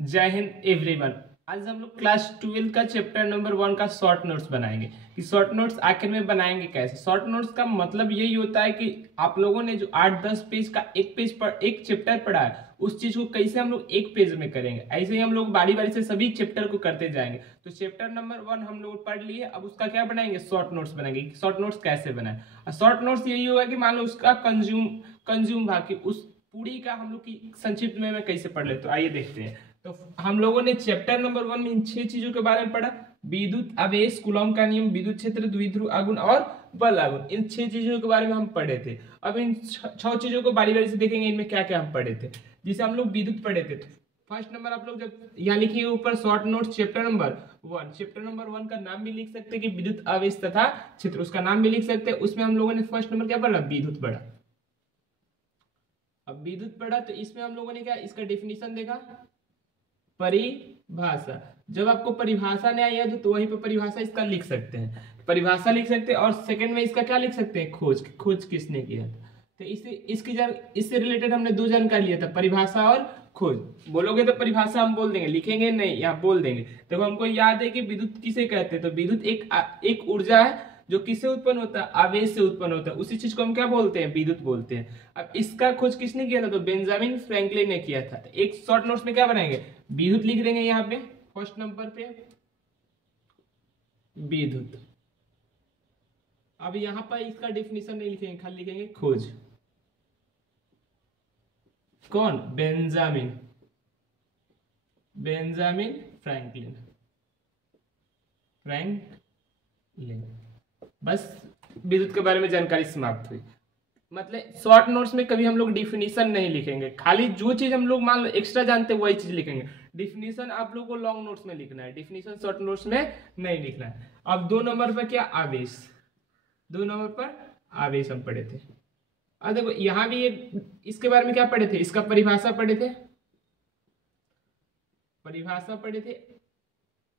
जय हिंद एवरीवन। आज हम लोग क्लास 12 का चैप्टर नंबर 1 का शॉर्ट नोट्स बनाएंगे कि शॉर्ट नोट्स आखिर में बनाएंगे कैसे। शॉर्ट नोट्स का मतलब यही होता है कि आप लोगों ने जो 8-10 पेज का एक पेज पर एक चैप्टर पढ़ा है उस चीज को कैसे हम लोग एक पेज में करेंगे। ऐसे ही हम लोग बारी बारी से सभी चैप्टर को करते जाएंगे। तो चैप्टर नंबर 1 हम लोग पढ़ लिए, अब उसका क्या बनाएंगे, शॉर्ट नोट्स बनाएंगे। शॉर्ट नोट्स कैसे बनाए, शॉर्ट नोट्स यही होगा कि मान लो उसका कंज्यूम भाग की उस पूरी का हम लोग की संक्षिप्त में कैसे पढ़ ले। तो आइए देखते हैं। तो हम लोगों ने चैप्टर नंबर 1 में इन 6 चीजों के बारे में पढ़ा। विद्युत आवेश, कूलॉम का नियम, विद्युत क्षेत्र, द्विध्रुव आघूर्ण और बल आघूर्ण, इन 6 चीजों के बारे में हम पढ़े थे। अब इन 6 चीजों को बारी बारी से देखेंगे इनमें क्या क्या हम पढ़े थे। जिसे हम लोग विद्युत पढ़े थे, तो फर्स्ट नंबर आप लोग जब यहाँ लिखिए ऊपर short note chapter number 1, chapter number 1 का नाम भी लिख सकते हैं कि विद्युत आवेश तथा क्षेत्र, उसका नाम भी लिख सकते हैं। उसमें हम लोगों ने फर्स्ट नंबर क्या पढ़ा, विद्युत पढ़ा। अब विद्युत पढ़ा तो इसमें हम लोगों ने क्या, इसका डेफिनेशन देखा, परिभाषा। जब आपको परिभाषा नहीं आई है तो वहीं पर परिभाषा इसका लिख सकते हैं, परिभाषा लिख सकते हैं। और सेकंड में इसका क्या लिख सकते हैं, खोज, खोज किसने किया था। तो इससे रिलेटेड हमने 2 जानकारी लिया था, परिभाषा और खोज। बोलोगे तो परिभाषा हम बोल देंगे, लिखेंगे नहीं, यहाँ बोल देंगे। देखो हमको याद है कि विद्युत किसे कहते हैं, तो विद्युत एक ऊर्जा है जो किससे उत्पन्न होता है, आवेश से उत्पन्न होता है। उसी चीज को हम क्या बोलते हैं, विद्युत बोलते हैं। अब इसका खोज किसने किया था, तो बेंजामिन फ्रैंकलिन ने किया था। तो एक शॉर्ट नोट्स में क्या बनाएंगे, विद्युत लिख देंगे यहाँ पे फर्स्ट नंबर पे, विद्युत। अब यहाँ पर इसका डेफिनेशन नहीं लिखेंगे, खाली लिखेंगे खोज। कौन, बेंजामिन फ्रैंकलिन। बस विद्युत के बारे में जानकारी समाप्त हुई। मतलब शॉर्ट नोट्स में कभी हम लोग डिफिनीशन नहीं लिखेंगे, खाली जो चीज हम लोग मान लो एक्स्ट्रा जानते हैं वही चीज लिखेंगे। डिफिनीशन आप लोग को लॉन्ग नोट्स में लिखना है, डिफिनीशन शॉर्ट नोट्स में नहीं लिखना है। अब 2 नंबर पर क्या, आवेश। 2 नंबर पर आवेश हम पढ़े थे। अब देखो यहाँ भी इसके बारे में क्या पढ़े थे, इसका परिभाषा पढ़े थे,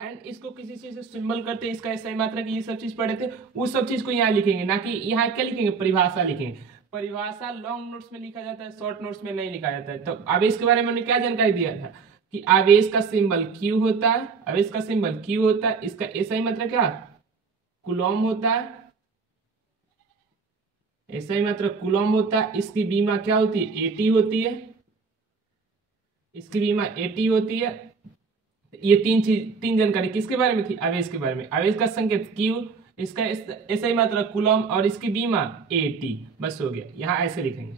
एंड इसको किसी चीज से सिंबल करते हैं, इसका SI मात्रा की ये सब चीज पढ़े थे। वो सब चीज को यहाँ लिखेंगे, ना कि यहाँ क्या लिखेंगे, परिभाषा लिखेंगे। परिभाषा लॉन्ग नोट्स में लिखा जाता है, शॉर्ट नोट्स में नहीं लिखा जाता है। तो आवेश के बारे में हमने क्या जानकारी दिया था कि आवेश का सिंबल Q होता है, आवेश का सिंबल Q होता है। इसका SI मात्रा क्या, कूलॉम होता है, SI मात्रा कूलॉम होता है। इसकी बीमा क्या होती है, AT होती है, इसकी बीमा AT होती है। ये तीन जानकारी किसके बारे में थी, आवेश के बारे में। आवेश का संकेत Q, इसका SI मात्रा कूलॉम और इसकी बीमा AT। बस हो गया, यहां ऐसे लिखेंगे,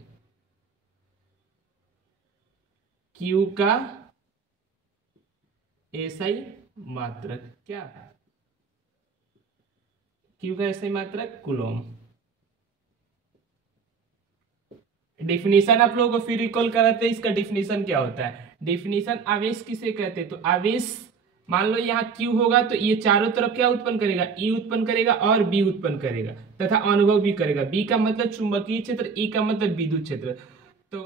Q का SI मात्रक क्या, Q का SI मात्रक कूलॉम। डेफिनेशन आप लोगों को फिर रिकॉल कराते हैं, इसका डेफिनेशन क्या होता है। डेफिनेशन आवेश किसे कहते हैं, तो आवेश मान लो यहाँ Q होगा तो ये चारों तरफ क्या उत्पन्न करेगा, E उत्पन्न करेगा और B उत्पन्न करेगा तथा अनुभव भी करेगा। B का मतलब चुंबकीय क्षेत्र, E का मतलब विद्युत क्षेत्र। तो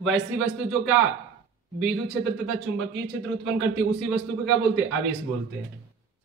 वैसी वस्तु जो क्या विद्युत क्षेत्र तथा चुंबकीय क्षेत्र उत्पन्न करती है उसी वस्तु को क्या बोलते हैं, आवेश बोलते हैं।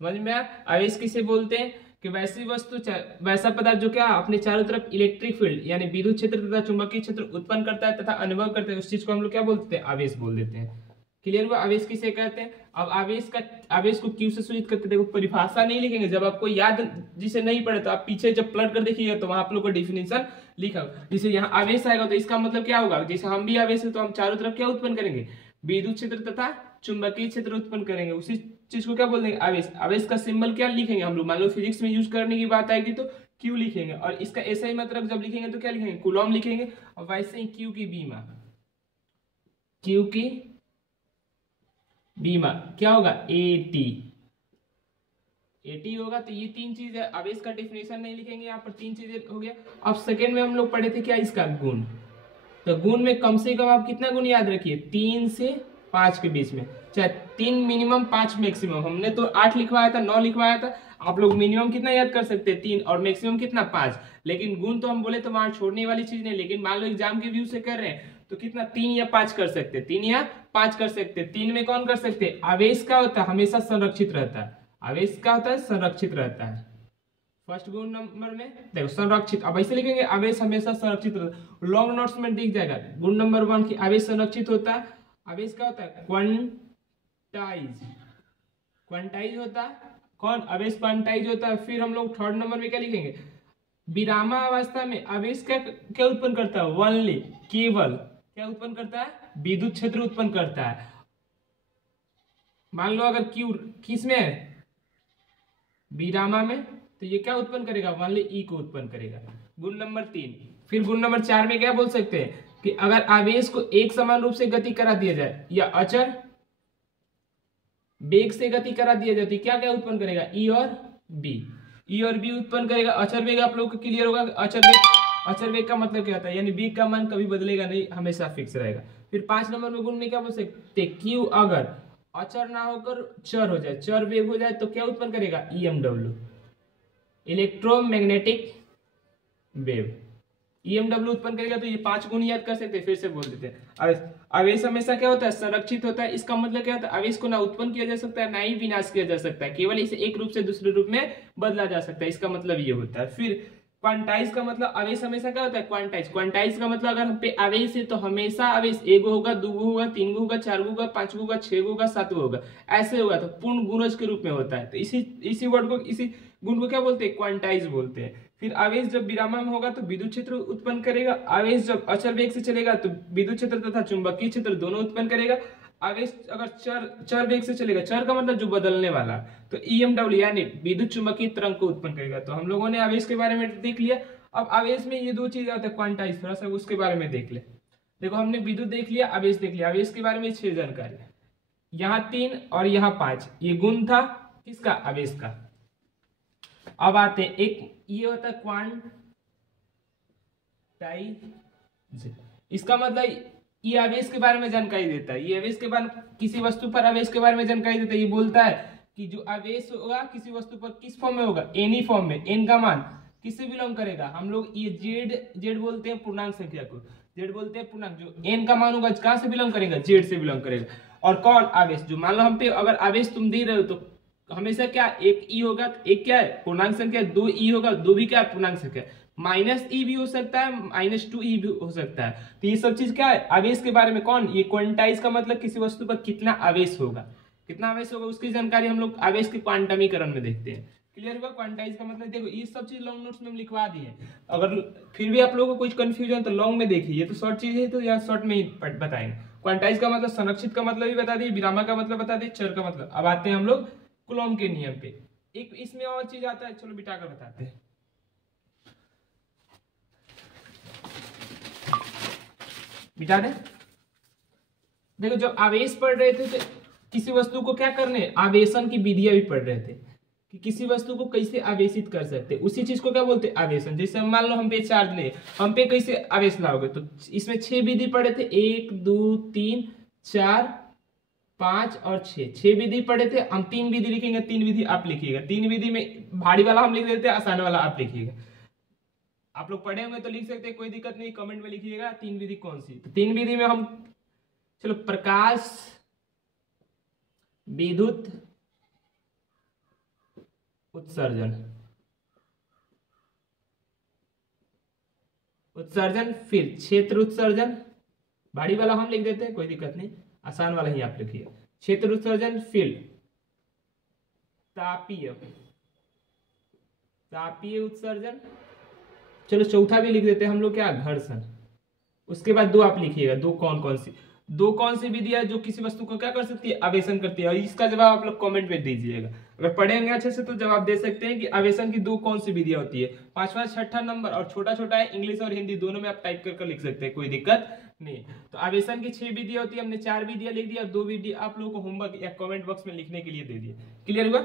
समझ में आया, आवेश किसे बोलते हैं कि वैसी वस्तु, वैसा पदार्थ जो क्या अपने चारों तरफ इलेक्ट्रिक फील्ड यानी विद्युत क्षेत्र तथा चुंबकीय क्षेत्र उत्पन्न करता है तथा अनुभव करता है, उस चीज को हम लोग क्या बोलते हैं, आवेश बोल देते हैं। क्लियर हुआ, आवेश किसे कहते हैं। अब आवेश को क्यू से सूचित करते, देखो परिभाषा नहीं लिखेंगे, जब आपको याद जिसे नहीं पड़े तो आप पीछे जब पलट कर देखिएगा तो वहां आप लोग को डिफिनेशन लिखा। जैसे यहाँ आवेश आएगा तो इसका मतलब क्या होगा, जैसे हम भी आवेश है तो हम चारों तरफ क्या उत्पन्न करेंगे, विद्युत क्षेत्र तथा चुंबकीय क्षेत्र उत्पन्न करेंगे, उसी चीज को क्या बोल देंगे, आवेश। आवेश का सिंबल क्या लिखेंगे हम लोग, मान लो फिजिक्स में यूज करने की बात आएगी तो क्यू लिखेंगे, और इसका SI मात्रक जब लिखेंगे तो क्या लिखेंगे, कूलॉम लिखेंगे। और वैसे ही क्यू की बीमा क्या होगा, AT होगा। तो ये 3 चीज है, आवेश का डेफिनेशन नहीं लिखेंगे, यहाँ पर 3 चीजें हो गया। अब सेकेंड में हम लोग पढ़े थे क्या, इसका गुण। तो गुण में कम से कम आप कितना गुण याद रखिए, 3 से 5 के बीच में, चाहे 3 मिनिमम 5 मैक्सिमम। हमने तो 8 लिखवाया था, 9 लिखवाया था, आप लोग मिनिमम कितना याद कर सकते हैं, 3, और मैक्सिमम कितना, 5। लेकिन गुण तो हम बोले तो वहां छोड़ने वाली चीज नहीं, लेकिन मान लो एग्जाम के व्यू से कर रहे हैं तो कितना, 3 या 5 कर सकते हैं, 3 या 5 कर सकते हैं। 3 में कौन कर सकते हैं, आवेश का होता है हमेशा संरक्षित रहता है, आवेश का होता है संरक्षित रहता है। फर्स्ट गुण नंबर में देखो संरक्षित, अब ऐसे लिखेंगे आवेश हमेशा संरक्षित रहता है, लॉन्ग नोट्स में दिख जाएगा। गुण नंबर 1 की आवेश संरक्षित होता है, आवेश क्या होता है? क्वांटाइज, क्वांटाइज होता है कौन? आवेश क्वांटाइज होता है। फिर हम लोग थर्ड नंबर में क्या लिखेंगे? विरामावस्था में आवेश क्या क्या उत्पन्न करता है? ओनली, केवल क्या उत्पन्न करता है? विद्युत क्षेत्र उत्पन्न करता है। मान लो अगर Q किस में है? विरामा में, तो ये क्या उत्पन्न करेगा? ओनली ई को उत्पन्न करेगा। गुण नंबर 3। फिर गुण नंबर 4 में क्या बोल सकते हैं कि अगर आवेश को एक समान रूप से गति करा दिया जाए या अचर वेग से गति करा दिया जाए तो क्या क्या उत्पन्न करेगा? ई और बी, ई और बी उत्पन्न करेगा। अचर वेग आप लोगों को क्लियर होगा। अचर वेग का मतलब क्या होता है? यानी वेग का मान कभी बदलेगा नहीं, हमेशा फिक्स रहेगा। फिर 5 नंबर में गुण में क्या बोल सकते? क्यू अगर अचर ना होकर चर हो जाए, चर वेग हो जाए तो क्या उत्पन्न करेगा? ईएमडब्ल्यू, इलेक्ट्रोमैग्नेटिक वेव, ईएमडब्ल्यू उत्पन्न करेगा। तो ये 5 गुण याद कर सकते हैं। फिर से बोल देते हैं, आवेश हमेशा क्या होता है? संरक्षित होता है। इसका मतलब क्या होता है? आवेश को ना उत्पन्न किया जा सकता है, ना ही विनाश किया जा सकता है, केवल इसे एक रूप से दूसरे रूप में बदला जा सकता है। इसका मतलब ये होता है। फिर क्वांटाइज का मतलब आवेश हमेशा क्या होता है? क्वांटाइज, क्वांटाइज का मतलब अगर हम पे आवेश है तो हमेशा आवेश एक होगा, दो होगा, तीन होगा, चार होगा, पांच होगा, छह होगा, सात होगा, ऐसे होगा तो पूर्ण गुणज के रूप में होता है। तो इसी वर्ड को, इसी गुण को क्या बोलते हैं? क्वांटाइज बोलते हैं। फिर आवेश जब विरामा में होगा तो विद्युत क्षेत्र उत्पन्न करेगा। आवेश जब अचल वेग से चलेगा तो विद्युत क्षेत्र तथा चुंबकीय क्षेत्र दोनों उत्पन्न करेगा। आवेश अगर चर वेग से चलेगा, चर का मतलब जो बदलने वाला, तो ईएमडब्ल्यू यानी विद्युत चुंबकीय तरंग को उत्पन्न करेगा। तो हम लोगों ने आवेश के बारे में देख लिया। अब आवेश में ये दो चीज आता है, क्वांटाइज, थोड़ा सा उसके बारे में देख ले। देखो हमने विद्युत देख लिया, आवेश देख लिया। आवेश के बारे में 6 जानकारी, यहाँ 3 और यहाँ 5। ये गुण था किसका? आवेश का। अब आते एक ये होता है क्वांटाइज, इसका मतलब ये आवेश के बारे में जानकारी देता है। ये आवेश के बारे में, किसी वस्तु पर आवेश के बारे में जानकारी देता है। ये बोलता है कि जो आवेश होगा किसी वस्तु पर किस फॉर्म में होगा? एनी फॉर्म में। एन का मान किससे बिलोंग करेगा? हम लोग ये जेड बोलते हैं पूर्णांक संख्या को, जेड बोलते हैं पूर्णांक। जो एन का मान होगा कहां से बिलोंग करेगा? जेड से बिलोंग करेगा। और कौन? आवेश। जो मान लो हम पे अगर आवेश तुम दे रहे हो तो हमेशा क्या? एक ई होगा, एक क्या है? पूर्णांक संख्या। दो ई होगा, दो भी क्या है? पूर्णांक संख्या। माइनस ई भी हो सकता है, -2e भी हो सकता है। तो ये सब चीज क्या है? आवेश के बारे में। कौन? ये क्वांटाइज का मतलब किसी वस्तु पर कितना आवेश होगा, कितना आवेश होगा उसकी जानकारी हम लोग आवेश के क्वांटमीकरण में देखते हैं। क्लियर हुआ? क्वांटाइज का मतलब देखो ये सब चीज लॉन्ग नोट्स में हम लिखवा दिए। अगर फिर भी आप लोगों को कुछ कंफ्यूजन तो लॉन्ग में देखिए, ये तो शॉर्ट चीज है तो यहाँ शॉर्ट में ही बताएंगे। क्वांटाइज का मतलब संरक्षित का मतलब भी बता दिए, विरामा का मतलब बता दिए, चर का मतलब। अब आते हैं हम लोग कूलॉम के नियम पे। एक इसमें और चीज आता है, चलो बिठाकर बताते हैं। बिठा दे। देखो जब आवेश पढ़ रहे थे तो किसी वस्तु को क्या करने? आवेशन की विधियां भी पढ़ रहे थे कि किसी वस्तु को कैसे आवेशित कर सकते, उसी चीज को क्या बोलते हैं? आवेशन। जैसे मान लो हम पे चार्ज ले, हम पे कैसे आवेश लाओगे? तो इसमें 6 विधि पढ़े थे, 1 2 3 4 5 और 6 विधि पढ़े थे। हम 3 विधि लिखेंगे, 3 विधि आप लिखिएगा। 3 विधि में भारी वाला हम लिख देते हैं, आसान वाला आप लिखिएगा। आप लोग पढ़े होंगे तो लिख सकते हैं, कोई दिक्कत नहीं, कमेंट में लिखिएगा 3 विधि कौन सी। तो 3 विधि में हम, चलो, प्रकाश, विद्युत उत्सर्जन, फिर क्षेत्र उत्सर्जन, भारी वाला हम लिख देते हैं, कोई दिक्कत नहीं, आसान वाला ही आप लिखिए। क्षेत्र उत्सर्जन, फिर तापीय उत्सर्जन, चलो चौथा भी लिख देते हैं हम लोग, क्या? घर्षण। उसके बाद 2 आप लिखिएगा, 2 कौन सी विधि है जो किसी वस्तु को क्या कर सकती है? आवेशन करती है। और इसका जवाब आप लोग कमेंट में दीजिएगा। अगर पढ़ेंगे अच्छे से तो जवाब दे सकते हैं कि आवेशन की 2 कौन सी विधियां होती है। 5वां 6ठा नंबर और छोटा है, इंग्लिश और हिंदी दोनों में आप टाइप करके लिख सकते हैं, कोई दिक्कत नहीं। तो आवेशन की 6 विधियां होती है, हमने 4 विधियां लिख दी और 2 विधि आप लोगों को होमवर्क या कमेंट बॉक्स में लिखने के लिए दे दिए। क्लियर हुआ?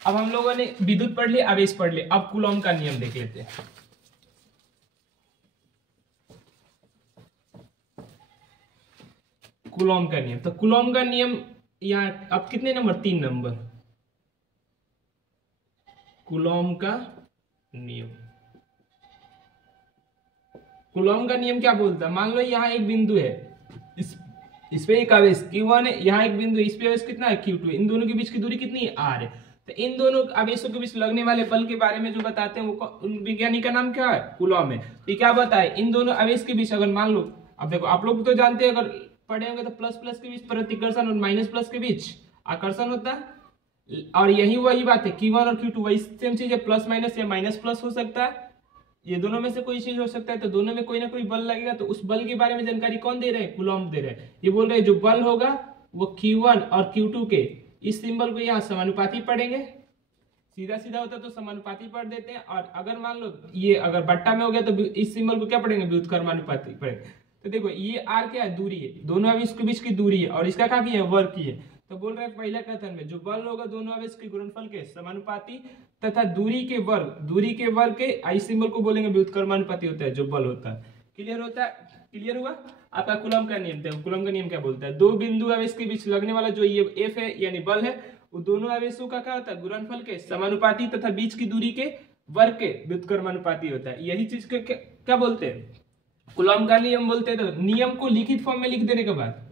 अब हम लोगों ने विद्युत पढ़ लिया, आवेश पढ़ लिया। अब कूलॉम का नियम देख लेते हैं। कूलॉम का नियम, तो कूलॉम का नियम यहाँ अब कितने नंबर? 3 नंबर। कूलॉम का नियम, कूलॉम का नियम क्या बोलता है? मान लो यहाँ एक बिंदु है, इस पे एक आवेश Q1 है, यहाँ एक बिंदु, इस पे आवेश कितना है? Q2। इन दोनों के बीच की दूरी कितनी है? R है। तो इन दोनों आवेशों के बीच लगने वाले बल के बारे में जो बताते हैं वो विज्ञानी का नाम क्या है? कूलॉम है। तो क्या बताए? इन दोनों आवेश के बीच अगर मान लो, अब देखो आप लोग तो जानते हैं, अगर पढ़े होंगे तो प्लस प्लस के बीच प्रतिकर्षण और माइनस प्लस के बीच आकर्षण होता है। और यही वही बात है, Q1 और Q2 वही सेम चीज है, प्लस माइनस या माइनस प्लस हो सकता है, ये दोनों में से कोई चीज हो सकता है। तो दोनों में कोई ना कोई बल लगेगा। तो उस बल के बारे में जानकारी कौन दे रहे हैं? कूलॉम दे रहे हैं। ये बोल रहे हैं जो बल होगा वो Q1 और Q2 के इस सिंबल को यहाँ समानुपाती पढ़ेंगे, सीधा सीधा होता तो समानुपाती पढ़ देते हैं। और अगर मान लो ये अगर बट्टा में हो गया तो इस सिंबल को क्या पढ़ेंगे? व्युत्क्रमानुपाती पढ़ेंगे। तो देखो ये आर क्या है? दूरी है, दोनों आवेश के बीच की दूरी है, और इसका क्या किया है? वर्ग की है। तो बोल रहे हैं पहला कथन में जो बल होगा दोनों आवेश के गुणनफल के समानुपाती तथा दूरी के वर्ग के आई सिंबल को बोलेंगे व्युत्क्रमानुपाती होता है जो बल होता है। क्लियर होता है? क्लियर हुआ? आपका कूलॉम का नियम देखो, कूलॉम का नियम क्या बोलता है? दो बिंदु आवेश के बीच लगने वाला जो ये एफ है यानी बल है, वो दोनों आवेशों का क्या होता है? गुणनफल के समानुपाती तथा बीच की दूरी के वर्ग के व्युत्क्रमानुपाती होता है। यही चीज के क्या बोलते हैं? कूलॉम का नियम बोलते हैं। तो नियम को लिखित फॉर्म में लिख देने के बाद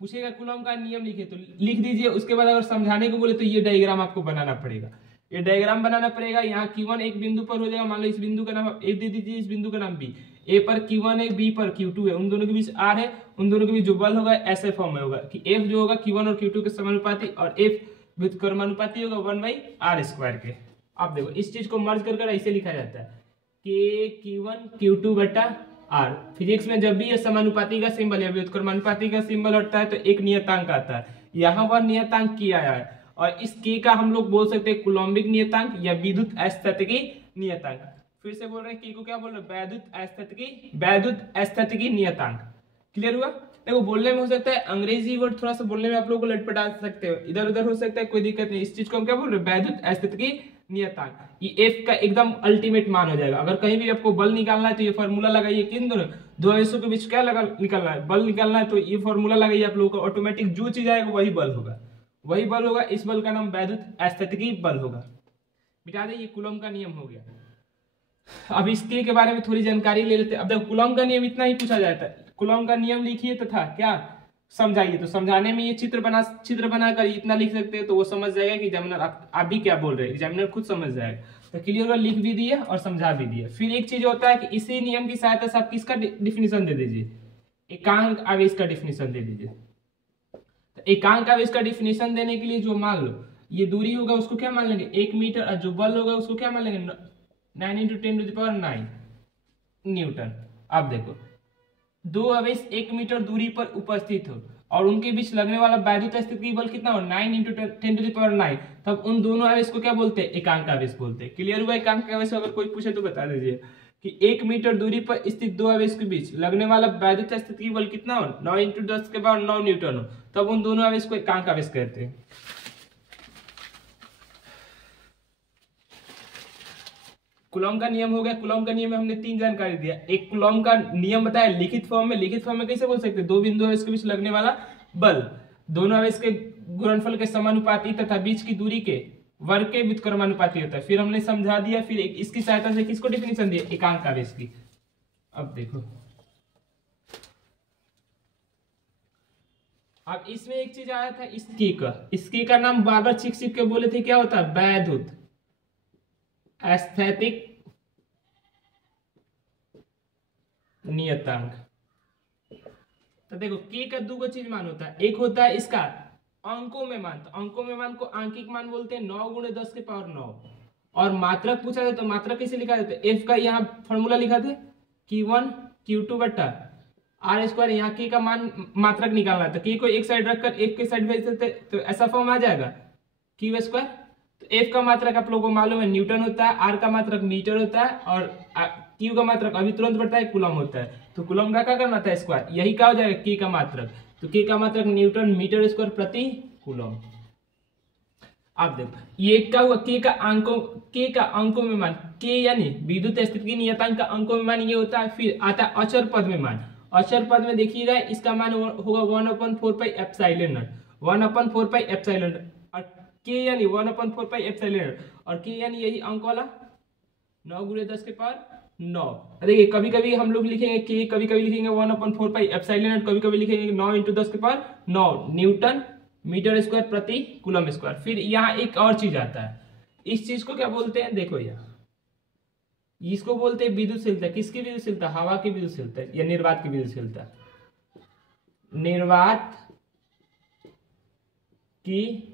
पूछेगा कूलॉम का नियम लिखे तो लिख दीजिए। उसके बाद अगर समझाने को बोले तो ये डायग्राम आपको बनाना पड़ेगा, ये डायग्राम बनाना पड़ेगा। यहाँ Q1 एक बिंदु पर हो जाएगा, मान लो इस बिंदु का नाम ए दे दीजिए, इस बिंदु का नाम बी। ए पर Q1 है, बी पर Q2 है, उन दोनों के बीच R है, उन दोनों के बीच जो बल होगा ऐसे फॉर्म में होगा कि F जो होगा Q1 और Q2 के समानुपाती और F व्युत्क्रमानुपाती होगा 1/r² के। अब देखो इस चीज को मर्ज कर ऐसे लिखा जाता है कि Q1 Q2 बटा R। फिजिक्स में जब भी ये समानुपाती का सिंबल या व्युत्क्रमानुपाती का सिंबल हटता है तो एक नियतांक आता है, यहाँ पर नियतांक K आया है, और इस K का हम लोग बोल सकते हैं कूलॉम्बिक नियतांक या विद्युत स्थैतिकी नियतांक। फिर से बोल रहे हैं K को क्या बोल रहे हैं? वैद्युत स्थैतिकी नियतांक। क्लियर हुआ? देखो बोलने में हो सकता है अंग्रेजी वर्ड थोड़ा सा बोलने में आप लोगों को लटपटा सकते हो, इधर उधर हो सकता है, कोई दिक्कत नहीं। इस चीज को हम क्या बोल रहे हैं? वैद्युत स्थैतिकी नियतांक। ये F का एकदम अल्टीमेट मान हो जाएगा। अगर कहीं भी आपको बल निकालना है तो ये फॉर्मूला लगाइए, किन दोनों दो आवेशों के बीच क्या निकालना है? बल निकालना है, तो ये फॉर्मूला लगाइए, आप लोगों को ऑटोमेटिक जो चीज आएगा वही बल होगा, वही बल होगा। इस बल का नाम वैद्युत स्थैतिकी बल होगा। मिटा दे, ये कूलॉम का नियम हो गया। अब इसके के बारे में थोड़ी जानकारी ले लेते हैं। अब देखो कूलॉम का नियम इतना ही पूछा जाता है, कूलॉम का नियम लिखिए तथा क्या समझाइए। तो समझाने में ये चित्र बनाकर इतना लिख सकते हैं तो वो समझ जाएगा कि एग्जामिनर आप भी क्या बोल रहे हैं, एग्जामिनर खुद समझ जाएगा। तो क्लियर होगा, लिख भी दिए और समझा भी दिए। फिर एक चीज होता है कि इसी नियम की सहायता से आप किसका डिफिनेशन दे दीजिए? एकांक आवेश का डिफिनेशन दे दीजिए। तो एकांक आवेश का डिफिनेशन देने के लिए जो मान लो ये दूरी होगा उसको क्या मान लेंगे? 1 मीटर, और जो बल होगा उसको क्या मान लेंगे? 9 × 10⁹ न्यूटन। अब देखो दो आवेश 1 मीटर दूरी पर उपस्थित हो और उनके बीच लगने वाला वैद्युत स्थैतिकी बल कितना हो? 9 × 10⁹, तब उन दोनों आवेश को क्या बोलते हैं? एकांक आवेश बोलते हैं। क्लियर हुआ? एकांक आवेश अगर कोई पूछे तो बता दीजिए कि 1 मीटर दूरी पर स्थित दो आवेश के बीच लगने वाला वैद्युत स्थैतिकी बल कितना हो? 9 × 10⁹ न्यूटन हो, तब उन दोनों आवेश को एकांक आवेश कहते हैं। कूलॉम का नियम हो गया। कूलॉम का नियम में हमने 3 जानकारी दिया। एक कूलॉम का नियम बताया लिखित फॉर्म में। लिखित फॉर्म में कैसे बोल सकते हैं? दो बिंदु आवेश के बीच लगने वाला बल दोनों आवेश के गुणनफल के समानुपाती तथा बीच की दूरी के वर्ग के व्युत्क्रमानुपाती होता है। फिर हमने समझा दिया, फिर इसकी सहायता से किसको डिफिनेशन दिया? एकांक आवेश की। अब देखो, अब इसमें एक चीज आया था इसके का नाम बार बार छिप के बोले थे, क्या होता है? वैद्युत स्थैतिक नियतांक। तो देखो K का दो चीज मान होता है, एक होता है इसका अंकों में मान, तो अंकों में मान को आंकिक मान बोलते हैं 9 × 10⁹, और मात्रक पूछा जाए तो मात्रक कैसे लिखा जाता है? F का यहाँ फॉर्मूला लिखा थे Q1 Q2 बटा R²। यहाँ K का मान मात्रक निकालना था, K को एक साइड रखकर F के साइड भेज देते तो ऐसा फॉर्म आ जाएगा Q²। तो F का मात्रक आप लोगों को मालूम है न्यूटन होता है, R का मात्रक मीटर होता है, और Q का मात्रक अभी तुरंत बढ़ता है कूलम होता है। तो कूलम का क्या करना था? स्क्वायर। यही क्या हो जाएगा? K का मात्रक। तो K का मात्रक न्यूटन मीटर स्क्वायर प्रति कूलम। अब देखो ये क्या हुआ? K का अंकों में मान, K यानी विद्युत स्थितिकी नियतांक का अंकों में मान ये होता है। फिर आता है अचर पद में मान। अचर पद में देखिएगा इसका मान होगा 1/4πε0, 1/4πε0, और K यानी 1/4πε0, और K यानी यही अंक वाला 9 × 10⁹। देखिए कभी कभी हम लोग लिखेंगे K, कभी कभी लिखेंगे 1/4πε0, कभी कभी लिखेंगे 9 × 10⁹ न्यूटन मीटर स्क्वायर प्रति कूलम स्क्वायर। फिर यहाँ एक और चीज आता है, इस चीज को क्या बोलते हैं? देखो यहाँ इसको बोलते हैं विद्युतशीलता। किसकी विद्युतशीलता? हवा की विद्युतशीलता या निर्वात की विद्युतशीलता। निर्वात की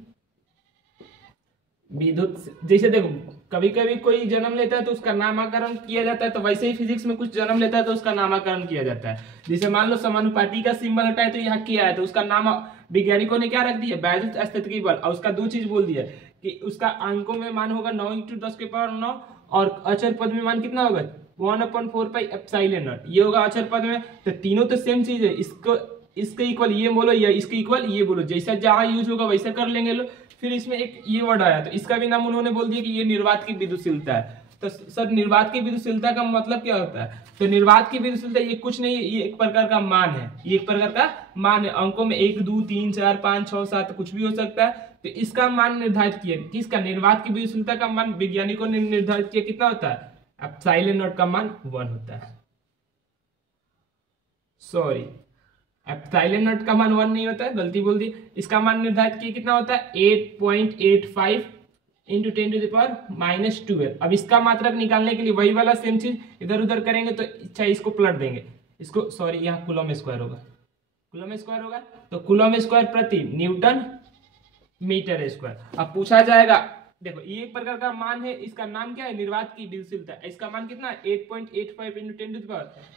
विद्युत, जैसे देखो कभी कभी कोई जन्म लेता है तो उसका नामकरण किया जाता है, तो वैसे ही फिजिक्स में कुछ जन्म लेता है तो उसका नामकरण किया जाता है। जैसे मान लो समानुपाती का सिंबल हटा है तो यहाँ किया है, तो उसका नाम वैज्ञानिकों ने क्या रख दिया, वैद्युत अस्थितिकी बल, और उसका दो चीज बोल दिया कि उसका अंकों में मान होगा 9 × 10⁻9 और अचर पद में मान कितना होगा 1/4πε0, ये होगा अचर पद में। तो तीनों तो सेम चीज है, इसको इसके इक्वल ये बोलो या इसके इक्वल ये बोलो, जैसा जहां यूज होगा वैसा कर लेंगे लो। फिर इसमें एक ये वर्ड आया तो इसका भी नाम उन्होंने बोल दिया कि ये निर्वात की विद्युतशीलता है। तो सर निर्वात की विद्युतशीलता का मतलब क्या होता है, तो निर्वात की विद्युतशीलता ये कुछ नहीं है, ये एक प्रकार का मान है, ये एक प्रकार का मान है। अंकों में 1 2 3 4 5 6 7 कुछ भी हो सकता है। तो इसका मान निर्धारित किया, किसका, निर्वात की विद्युतशीलता का मान वैज्ञानिकों ने निर्धारित किया, कितना होता है, एप्सिलॉन नॉट का मान 1 होता है। सॉरी, एप्सिलॉन नॉट का मान 1 नहीं होता है, गलती बोल दी। इसका मान निर्धारित किया कितना होता है 8.85 × 10⁻⁻12। अब इसका मात्रक निकालने के लिए वही वाला सेम चीज इधर उधर करेंगे, तो अच्छा इसको पलट देंगे, इसको सॉरी यहाँ कूलम स्क्वायर होगा, कूलम स्क्वायर होगा, तो कूलम स्क्वायर प्रति न्यूटन मीटर स्क्वायर। अब पूछा जाएगा, देखो ये एक प्रकार का मान है, इसका नाम क्या है, निर्वात की विद्युतशीलता। इसका मान कितना है 8.85 ×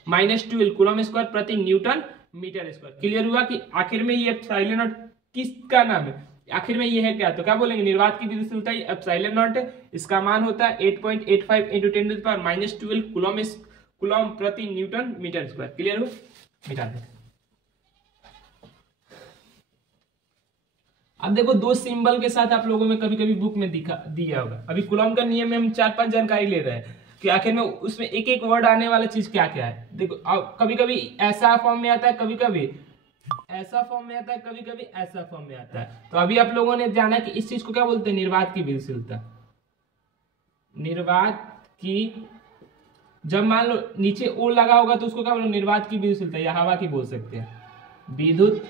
10⁻⁻12 कूलम स्क्वायर प्रति न्यूटन मीटर स्क्वायर। क्लियर हुआ कि आखिर में ये एप्सिलॉन नॉट किसका नाम है, आखिर में ये है क्या, तो क्या बोलेंगे, निर्वात की विद्युतशीलता एप्सिलॉन नॉट है, इसका मान होता है 8.85 × 10⁻⁻12 कूलम प्रति न्यूटन मीटर स्क्वायर। क्लियर हो, मिटा दे। अब देखो दो सिंबल के साथ आप लोगों में कभी कभी बुक में दिया होगा। अभी कूलम का नियम में हम 4-5 जानकारी ले रहे हैं कि आखिर में उसमें एक एक वर्ड आने वाला चीज क्या क्या है। देखो कभी कभी ऐसा फॉर्म में आता है, कभी कभी ऐसा फॉर्म में आता है, कभी कभी ऐसा फॉर्म में आता है। तो अभी आप लोगों ने जाना कि इस चीज को क्या बोलते हैं, निर्वात की विद्युतशीलता। निर्वात की, जब मान लो नीचे ओ लगा होगा तो उसको क्या बोलो, निर्वात की विद्युतशीलता या हवा की बोल सकते हैं, विद्युतशीलता।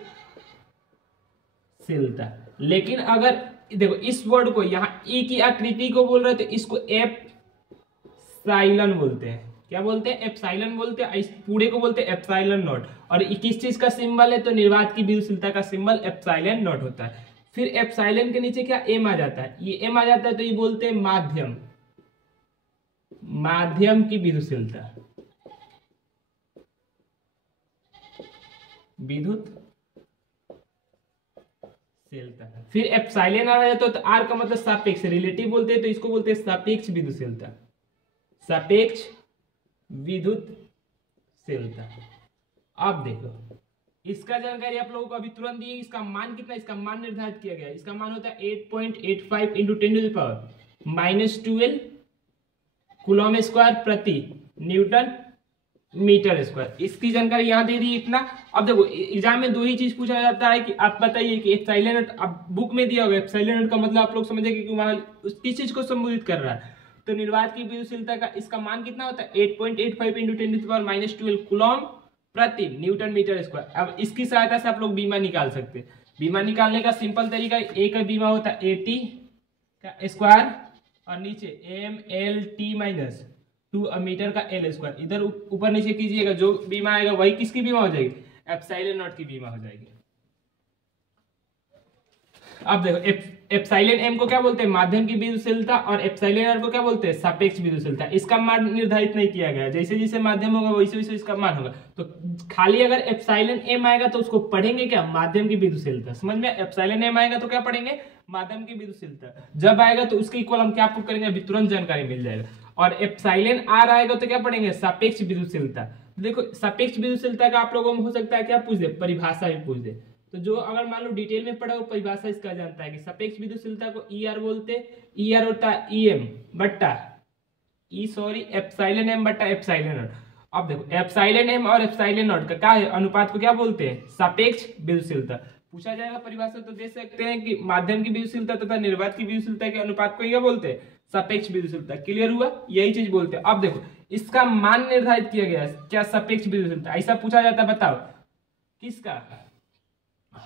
लेकिन अगर देखो इस वर्ड को यहाँ ई की आकृति को बोल रहे तो इसको एप्सिलॉन बोलते हैं। क्या बोलते हैं, एप्सिलॉन बोलते हैं। इस पूरे को बोलते हैं एप्सिलॉन नॉट। और किस चीज का सिंबल है, तो निर्वात की विद्युतशीलता का सिंबल एप्सिलॉन नॉट होता है। फिर एप्सिलॉन के नीचे क्या एम आ जाता है, ये एम आ जाता है तो ये बोलते हैं माध्यम, माध्यम की विद्युतशीलता, विद्युत। फिर एप्सिलॉन आ जाता है तो आर का मतलब सापेक्ष, रिलेटिव बोलते हैं, तो इसको बोलते हैं सापेक्ष विद्युतशीलता, सापेक्ष विद्युतशीलता। अब देखो इसका जानकारी आप लोगों को अभी तुरंत दी। इसका मान कितना, इसका मान निर्धारित किया गया है, इसका मान होता है 8.85 × 10⁻⁻12 कूलम स्क्वायर प्रति न्यूटन मीटर स्क्वायर। इसकी जानकारी यहाँ दे दी इतना। अब देखो एग्जाम में दो ही चीज पूछा जाता है कि आप बताइए कि एप्सिलॉन नॉट, अब बुक में दिया होगा एप्सिलॉन नॉट का मतलब आप लोग समझेंगे कि वहां किस चीज को संबोधित कर रहा है। तो निर्वात की विद्युतशीलता का इसका मान कितना होता है 8.85 × 10⁻⁻12 कूलम प्रति न्यूटन मीटर स्क्वायर। अब इसकी सहायता से आप लोग बीमा निकाल सकते हैं। बीमा निकालने का सिंपल तरीका, ए का बीमा होता है AT का स्क्वायर और नीचे MLT - 2 मीटर का L स्क्वायर। इधर ऊपर नीचे कीजिएगा, जो बीमा आएगा वही किसकी बीमा हो जाएगी, एप्सिलॉन नॉट की बीमा हो जाएगी। अब देखो एप्सिलॉन एम को क्या बोलते हैं, माध्यम की विद्युतशीलता, और एप्सिलॉन आर को क्या बोलते हैं, सापेक्ष विद्युतशीलता। इसका मान निर्धारित नहीं किया गया, जैसे जैसे माध्यम होगा वैसे वैसे इसका मान होगा। तो खाली अगर एप्सिलॉन एम आएगा तो उसको पढ़ेंगे क्या, माध्यम की विद्युतशीलता। समझ में, एप्सिलॉन एम आएगा तो क्या पढ़ेंगे, माध्यम की विद्युतशीलता। जब आएगा तो उसके इक्वल हम क्या पुट करेंगे, अभी तुरंत जानकारी मिल जाएगा। और एप्सिलॉन आर आएगा तो क्या पढ़ेंगे, सापेक्ष विद्युतशीलता। देखो सापेक्ष विद्युतशीलता का आप लोगों में हो सकता है क्या पूछ दे, परिभाषा भी पूछ दे। तो जो अगर मान लो डिटेल में पढ़ा हो परिभाषा इसका जानता है कि सापेक्ष विद्युतशीलता को ER बोलते, ER होता है EM बट्टा एप्सिलॉन एम बट्टा एप्सिलॉन नॉट। अब देखो एप्सिलॉन एम और एप्सिलॉन नॉट का क्या है, अनुपात को क्या बोलते हैं, सापेक्ष विद्युतशीलता। पूछा जाएगा परिभाषा तो दे सकते हैं कि माध्यम की विद्युतशीलता तथा निर्वात की विद्युतशीलता के अनुपात को क्या बोलते हैं, सापेक्ष विद्युतशीलता। क्लियर हुआ, यही चीज बोलते हैं। अब देखो इसका मान निर्धारित किया गया है क्या, सापेक्ष विद्युतशीलता। ऐसा पूछा जाता है, बताओ किसका,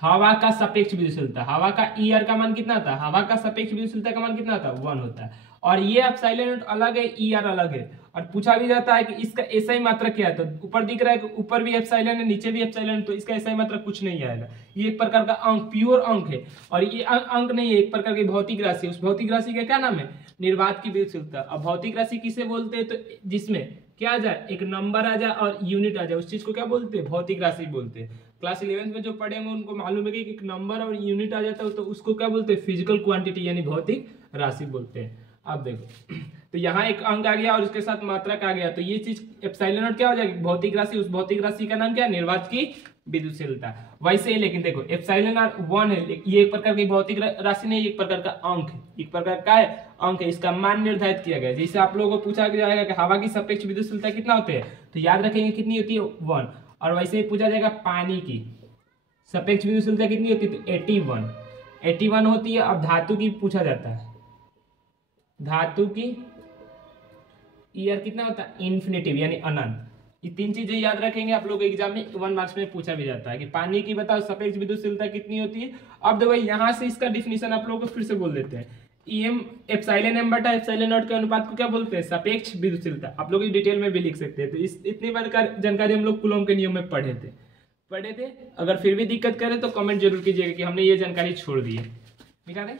हवा का सापेक्ष विद्युतशीलता। हवा का ER का मान कितना था, हवा का सापेक्ष विद्युतशीलता का मान कितना था, 1 होता है। और ये एप्सिलॉन नॉट अलग है, ER अलग है। और पूछा भी जाता है कि इसका एसआई मात्रक क्या है, तो ऊपर दिख रहा है कि ऊपर भी एप्सिलॉन है नीचे भी एप्सिलॉन है, तो इसका एसआई मात्रक कुछ नहीं आएगा। ये एक प्रकार का अंक, प्योर अंक है, और ये अंक नहीं है, एक प्रकार की भौतिक राशि। उस भौतिक राशि का क्या नाम है? निर्वात की विद्युतशीलता। अब भौतिक राशि किसे बोलते हैं? तो जिसमें क्या आ जाए, एक नंबर आ जाए और यूनिट आ जाए, उस चीज को क्या बोलते हैं? भौतिक राशि बोलते हैं। क्लास 11th में जो पढ़े होंगे उनको मालूम है कि एक नंबर और यूनिट आ जाता है तो उसको क्या बोलते हैं? फिजिकल क्वांटिटी यानी भौतिक राशि बोलते हैं। आप देखो तो यहाँ एक अंक आ गया और उसके साथ मात्रक आ गया, तो ये चीज एप्सिलॉन नॉट क्या हो जाएगी? भौतिक राशि। उस भौतिक राशि का नाम क्या है? निर्वात की विद्युतशीलता। वैसे ही लेकिन देखो एप्सिलॉन नॉट 1 है, ये एक प्रकार की भौतिक राशि नहीं, एक प्रकार का अंक है, एक प्रकार का है अंक है। इसका मान निर्धारित किया गया। जैसे आप लोगों को पूछा जाएगा कि हवा की सापेक्ष विद्युतशीलता कितना होते हैं, तो याद रखेंगे कितनी होती है? 1। और वैसे ही पूछा जाएगा पानी की सापेक्ष विद्युतशीलता कितनी होती है, तो 81 होती है। अब धातु की पूछा जाता है, धातु की ईयर कितना होता है? इन्फिनिटिव यानी अनंत। ये तीन चीजें याद रखेंगे, आप लोग एग्जाम में 1 मार्क्स में पूछा भी जाता है कि पानी की बताओ सापेक्ष विद्युतशीलता कितनी होती है। अब देखो यहाँ से इसका डिफिनीशन आप लोगों को फिर से बोल देते हैं। ईएम एप्सिलॉन एम बटा एप्सिलॉन नॉट के अनुपात को क्या बोलते हैं? सापेक्ष विद्युतशीलता। आप लोग डिटेल में भी लिख सकते हैं। तो इस इतनी बार जानकारी हम लोग कूलॉम के नियम में पढ़े थे। अगर फिर भी दिक्कत करें तो कमेंट जरूर कीजिएगा कि हमने ये जानकारी छोड़ दी है। मिटा दें।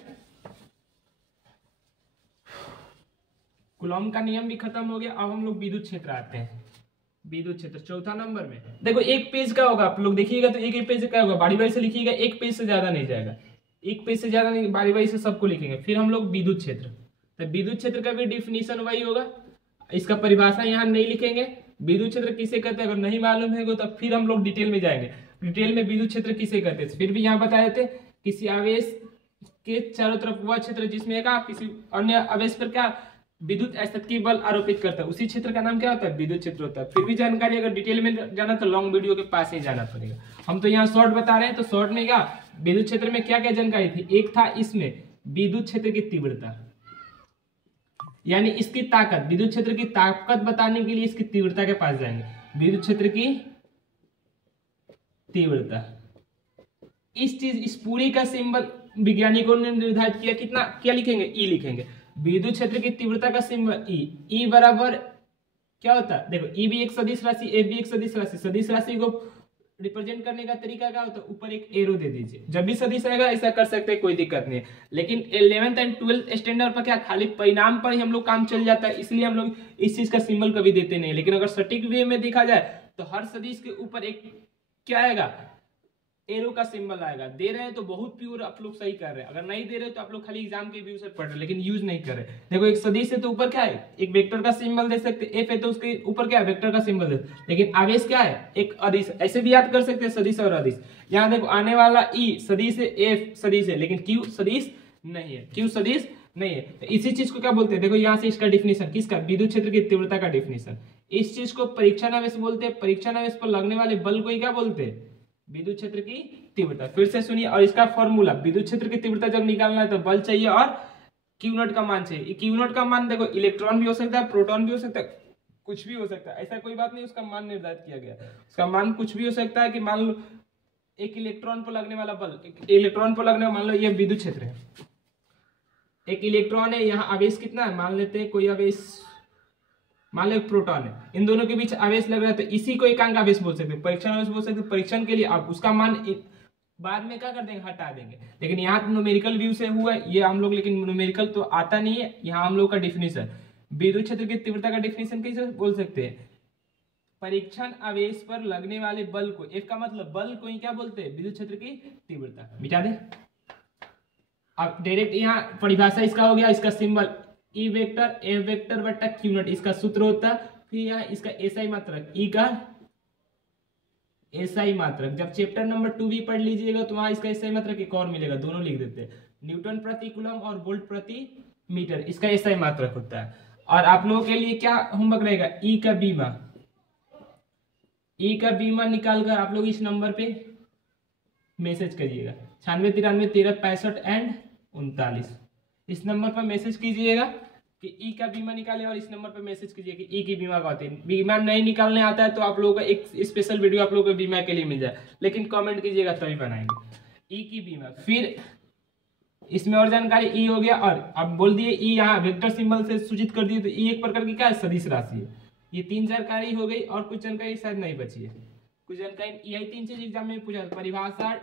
कूलॉम का नियम भी खत्म हो गया। अब हम लोग विद्युत क्षेत्र आते हैं। विद्युत क्षेत्र चौथा नंबर में देखो एक पेज का होगा, आप लोग देखिएगा तो एक पेज का होगा, बारी बारी से लिखिएगा, एक पेज से ज्यादा नहीं जाएगा, एक पेज से ज्यादा नहीं, बारी बारी से सबको लिखेंगे। फिर हम लोग विद्युत क्षेत्र, तो विद्युत क्षेत्र का भी डिफिनीशन वही होगा, इसका परिभाषा यहाँ नहीं लिखेंगे। विद्युत क्षेत्र किसे कहते हैं अगर नहीं मालूम है तो फिर हम लोग डिटेल में जाएंगे, डिटेल में विद्युत क्षेत्र किसे कहते हैं। फिर भी यहाँ बताए थे किसी आवेश के चारों तरफ वह क्षेत्र जिसमें का किसी अन्य आवेश पर क्या विद्युत अस्थितिकी बल आरोपित करता है, उसी क्षेत्र का नाम क्या होता है? विद्युत क्षेत्र होता है। फिर भी जानकारी अगर डिटेल में जाना तो लॉन्ग वीडियो के पास ही जाना पड़ेगा। हम तो यहाँ शॉर्ट बता रहे हैं, तो शॉर्ट में क्या विद्युत क्षेत्र में क्या क्या जानकारी थी? एक था इसमें विद्युत क्षेत्र की तीव्रता यानी इसकी ताकत, विद्युत क्षेत्र की ताकत बताने के लिए इसकी तीव्रता के पास जाएंगे। विद्युत क्षेत्र की तीव्रता, इस पूरी का सिंबल वैज्ञानिकों ने निर्धारित किया, कितना क्या लिखेंगे? ई लिखेंगे। विद्युत क्षेत्र की तीव्रता का सिंबल ई बराबर क्या होता है? देखो ई भी एक सदिश राशि, ए भी एक सदिश राशि। सदिश राशि को रिप्रेजेंट करने का तरीका क्या होता है? ऊपर एक एरो दे दीजिए। जब भी सदिश आएगा ऐसा कर सकते हैं, कोई दिक्कत नहीं है। लेकिन 11th एंड 12th स्टैंडर्ड पर क्या खाली परिणाम पर ही हम लोग काम चल जाता है, इसलिए हम लोग इस चीज का सिंबल कभी देते नहीं। लेकिन अगर सटीक वे में देखा जाए तो हर सदिश के ऊपर एक क्या आएगा? एरो का सिंबल आएगा। दे रहे हैं तो बहुत प्योर आप लोग सही कर रहे हैं, अगर नहीं दे रहे तो आप लोग खाली एग्जाम के व्यू से पढ़ रहे हैं लेकिन यूज नहीं कर रहे। देखो एक सदिश है तो ऊपर क्या है? एक वेक्टर का सिंबल दे सकते, एफ है तो उसके ऊपर क्या है? वेक्टर का सिंबल दे। लेकिन आवेश क्या है? एक अदिश। ऐसे भी याद कर सकते हैं सदिश और अदिश। यहाँ देखो आने वाला ई सदिश है, एफ सदिश है, लेकिन क्यू सदिश नहीं है, क्यू सदिश नहीं है। तो इसी चीज को क्या बोलते हैं? देखो यहाँ से इसका डिफिनेशन, किसका? विद्युत क्षेत्र की तीव्रता का डिफिनेशन। इस चीज को परीक्षण आवेश बोलते हैं। परीक्षण आवेश पर लगने वाले बल को ही क्या बोलते हैं? विद्युत क्षेत्र की तीव्रता। फिर से सुनिए, और इसका फॉर्मूला, विद्युत क्षेत्र की तीव्रता जब निकालना है तो बल चाहिए और क्यू नॉट का मान चाहिए। क्यू नॉट का मान देखो इलेक्ट्रॉन भी हो सकता है, प्रोटॉन भी हो सकता है, कुछ भी हो सकता है, ऐसा कोई बात नहीं उसका मान निर्धारित किया गया है। उसका मान कुछ भी हो सकता है कि मान लो एक इलेक्ट्रॉन पर लगने वाला बल, इलेक्ट्रॉन पर लगने, मान लो ये विद्युत क्षेत्र है, एक इलेक्ट्रॉन है, यहाँ आवेश कितना है? मान लेते हैं कोई आवेश, मान लो एक प्रोटॉन है, इन दोनों के बीच आवेश लग रहा है तो इसी को एकांक आवेश बोल सकते हैं, परीक्षण आवेश बोल सकते हैं। परीक्षण के लिए आप उसका मान बाद में क्या कर देंगे? हटा देंगे। लेकिन यहाँ न्यूमेरिकल व्यू से हुआ ये हम लोग, लेकिन न्यूमेरिकल तो आता नहीं है। यहाँ हम लोग का डिफिनेशन विद्युत क्षेत्र की तीव्रता का डिफिनेशन कैसे बोल सकते हैं? परीक्षण आवेश पर लगने वाले बल को, एक का मतलब बल को ही क्या बोलते हैं? विद्युत क्षेत्र की तीव्रता। मिटा दे। अब डायरेक्ट यहाँ परिभाषा इसका हो गया, इसका symbol E vector A vector बटा क्यू नॉट, इसका सूत्र होता है। फिर यहाँ इसका एसआई मात्रक, ई का एसआई मात्रक, जब चैप्टर नंबर 2 भी पढ़ लीजिएगा तो वहां इसका एसआई मात्रक एक और मिलेगा, दोनों लिख देते हैं, न्यूटन प्रति कूलम और वोल्ट प्रति मीटर, इसका एसआई मात्रक होता है। और आप लोगों के लिए क्या होमवर्क रहेगा? ई का बीमा, ई का बीमा निकालकर आप लोग इस नंबर पे मैसेज करिएगा 9693 13 65 एंड 39, इस नंबर पर मैसेज कीजिएगा कि ई का बीमा निकाले और इस नंबर पर मैसेज कीजिए कि ई की बीमा का होती है। बीमा नहीं निकालने आता है तो आप लोगों का एक स्पेशल वीडियो आप लोगों को बीमा के लिए मिल जाए, लेकिन कमेंट कीजिएगा तभी बनाएंगे ई की बीमा। फिर इसमें और जानकारी ई हो गया, और अब बोल दिए ई यहाँ वेक्टर सिंबल से सूचित कर दिए, तो ई एक प्रकार की क्या है, सदिश राशि है। ये 3 जानकारी हो गई, और कुछ जानकारी शायद नहीं बची है, कुछ जानकारी यही 3 चीज एग्जाम में पूछा, परिभाषा,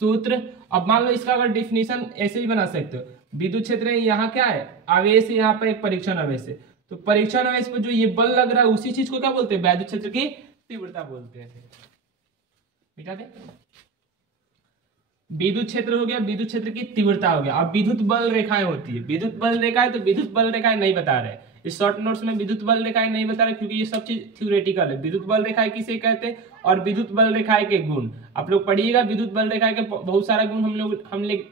सूत्र। अब मान लो इसका अगर डिफिनेशन ऐसे भी बना सकते हो, विद्युत क्षेत्र यहाँ क्या है, आवेश, यहाँ पर एक परीक्षण आवेश है, तो परीक्षण आवेश पर जो ये बल लग रहा है उसी चीज को क्या बोलते हैं, विद्युत क्षेत्र की तीव्रता बोलते हैं। मिटा दे, विद्युत क्षेत्र हो गया, विद्युत क्षेत्र की तीव्रता हो गया। अब विद्युत बल रेखाएं होती है, विद्युत बल रेखाएं, तो विद्युत बल रेखाएं नहीं बता रहे इस शॉर्ट नोट्स में, विद्युत बल रेखाएं नहीं बता रहे क्योंकि ये सब चीज थ्योरेटिकल है। विद्युत बल रेखाएं किसे कहते हैं, और विद्युत बल रेखाएं के गुण आप लोग पढ़िएगा, विद्युत बल रेखाएं के बहुत सारा गुण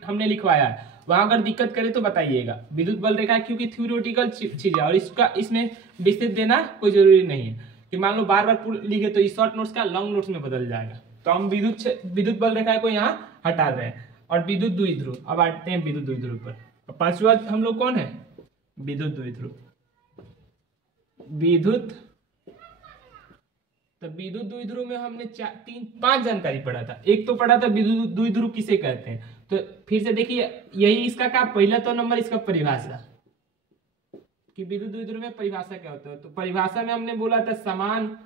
हमने लिखवाया है, वहां अगर दिक्कत करे तो बताइएगा। विद्युत बल रेखाएं क्योंकि थ्योरेटिकल चीज है, और इसमें विस्तृत देना कोई जरूरी नहीं है कि मान लो बार बार लिखे तो इस शॉर्ट नोट्स का लॉन्ग नोट्स में बदल जाएगा। तो हम विद्युत बल रेखा को यहाँ हटा रहे हैं। और विद्युत द्विध्रुव, अब आते हैं विद्युत द्विध्रुव पर। पांचवा हम लोग कौन है, विद्युत द्विध्रुव। विद्युत द्विध्रुव में हमने 5 जानकारी पढ़ा था। एक तो पढ़ा था विद्युत द्विध्रुव किसे कहते हैं, तो फिर से देखिए यही इसका क्या पहला तो नंबर इसका परिभाषा कि विद्युत द्विध्रुव में परिभाषा क्या होता है। तो परिभाषा में हमने बोला था समान,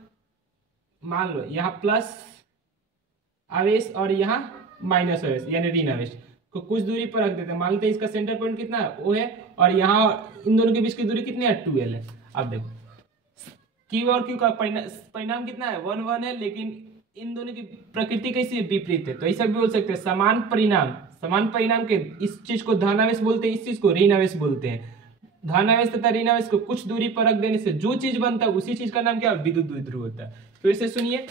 मान लो यहाँ प्लस आवेश और यहाँ माइनस आवेश यानी ऋण आवेश को कुछ दूरी पर रख देते हैं। मान लेते हैं इसका सेंटर पॉइंट कितना है, O है, और यहाँ इन दोनों के बीच की दूरी कितनी है, 2L है। अब देखो Q और Q का परिणाम कितना है, 1 1 है, लेकिन इन दोनों की प्रकृति कैसी है, विपरीत है। तो ऐसा भी बोल सकते हैं समान परिणाम के इस चीज को धनावेश बोलते हैं, इस चीज को ऋण आवेश बोलते हैं। धनावेश तथा ऋण आवेश को कुछ दूरी पर रख देने से जो चीज बनता है उसी चीज का नाम क्या, विद्युत द्विध्रुव होता है। फिर से सुनिए,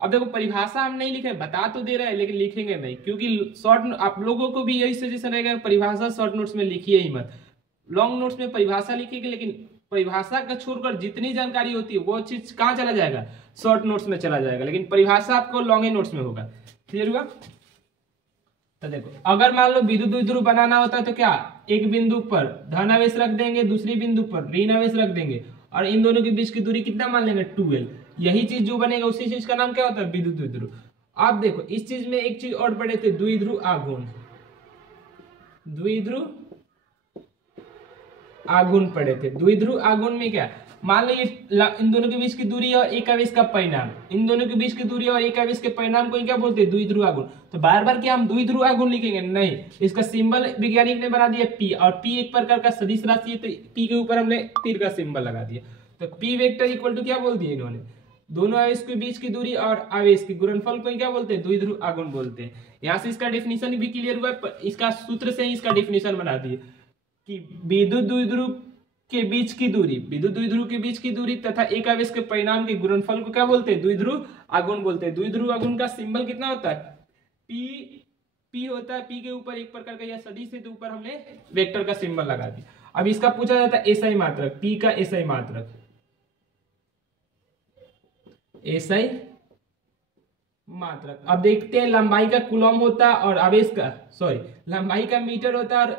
अब देखो परिभाषा हम नहीं लिखे, बता तो दे रहे हैं लेकिन लिखेंगे नहीं, क्योंकि शॉर्ट आप लोगों को भी यही सजेशन रहेगा, परिभाषा शॉर्ट नोट्स में लिखिए ही मत। लॉन्ग नोट्स में परिभाषा लिखिएगा, लेकिन परिभाषा का छोड़कर जितनी जानकारी होती है वो चीज कहाँ चला जाएगा, शॉर्ट नोट्स में चला जाएगा, लेकिन परिभाषा आपको लॉन्ग नोट्स में होगा। क्लियर हुआ। तो देखो अगर मान लो विद्युत द्विध्रुव बनाना होता है तो क्या, एक बिंदु पर धनावेश रख देंगे, दूसरी बिंदु पर ऋण आवेश रख देंगे, और इन दोनों के बीच की दूरी कितना मान लेंगे, 2L। यही चीज जो बनेगा उसी चीज का नाम क्या होता है, विद्युत द्विध्रुव। आप देखो इस चीज में एक चीज और पढ़े थे, द्विध्रुव आघूर्ण। द्विध्रुव आघूर्ण पढ़े थे। द्विध्रुव आघूर्ण में क्या, मान लो ये इन दोनों के बीच की दूरी और एक आवेश का परिणाम, इन दोनों के बीच की दूरी और एक आवेश के परिणाम को क्या बोलते हैं, द्विध्रुव आघूर्ण। तो बार बार क्या हम द्विध्रुव आघूर्ण लिखेंगे, नहीं, इसका सिंबल वैज्ञानिक ने बना दिया P, और P एक प्रकार का सदिश राशि है, तो P के ऊपर हमने तीर का सिंबल लगा दिया। तो P वेक्टर इक्वल टू क्या बोल दिए इन्होंने, दोनों आवेश के बीच की दूरी और आवेश के गुणनफल को क्या बोलते हैं, द्विध्रुव आघूर्ण बोलते हैं। यहाँ से इसका डेफिनेशन भी क्लियर हुआ, इसका सूत्र से ही इसका डेफिनेशन बना दिए कि विद्युत द्विध्रुव के बीच की दूरी, विद्युत द्विध्रुव के बीच की दूरी तथा एक आवेश के परिणाम के गुणनफल को क्या बोलते हैं, द्विध्रुव आघूर्ण बोलते हैं। द्विध्रुव आघूर्ण का सिंबल कितना होता है, P होता है, P के ऊपर एक प्रकार का यह सदिश है, तो ऊपर हमने वेक्टर का सिंबल लगा दिया। अब इसका पूछा जाता है एसआई मात्रक, P का एसआई मात्रक, एसआई मात्रक। अब देखते हैं लंबाई का कूलम होता है और आवेश का लंबाई का मीटर होता है